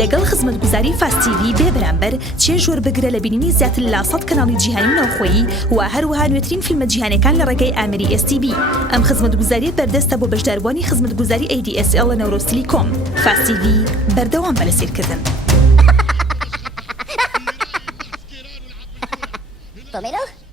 لەگەڵ خزمەتگوزاری فاست تیڤی بێ بەرامبەر چێژ وەربگرە لە بینینی زیاتر لە 100 کەناڵی جیهانی و ناوخۆیی و هەروەها نوێترین فیلمە جیهانیەکان لە ڕێگەی ئامری STV. ئەم خزمەتگوزاریە بەردەستە بۆ بەشداربوونی خزمەتگوزاری ADSL لە نەورۆستیلیکۆم. فاست تیڤی بەردەوام بە لەسیرکردن. Tomato?